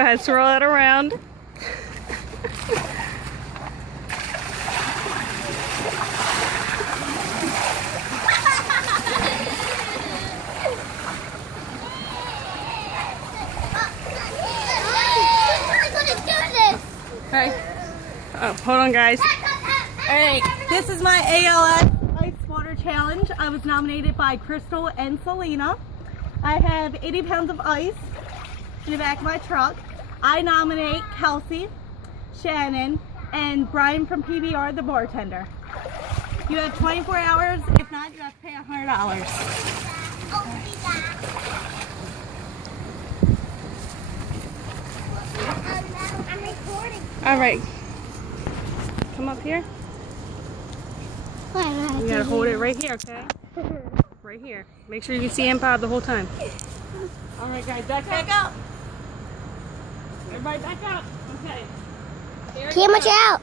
Go ahead, swirl it around. Alright. Oh, hold on, guys. Alright, this is my ALS Ice Water Challenge. I was nominated by Crystal and Selena. I have 80 pounds of ice in the back of my truck. I nominate Kelsey, Shannon, and Brian from PBR, the bartender. You have 24 hours. If not, you have to pay $100. I'm recording. All right. Come up here. You gotta hold it right here, okay? Right here. Make sure you can see Bob the whole time. All right, guys, back up. Everybody back up. Okay. Camera out.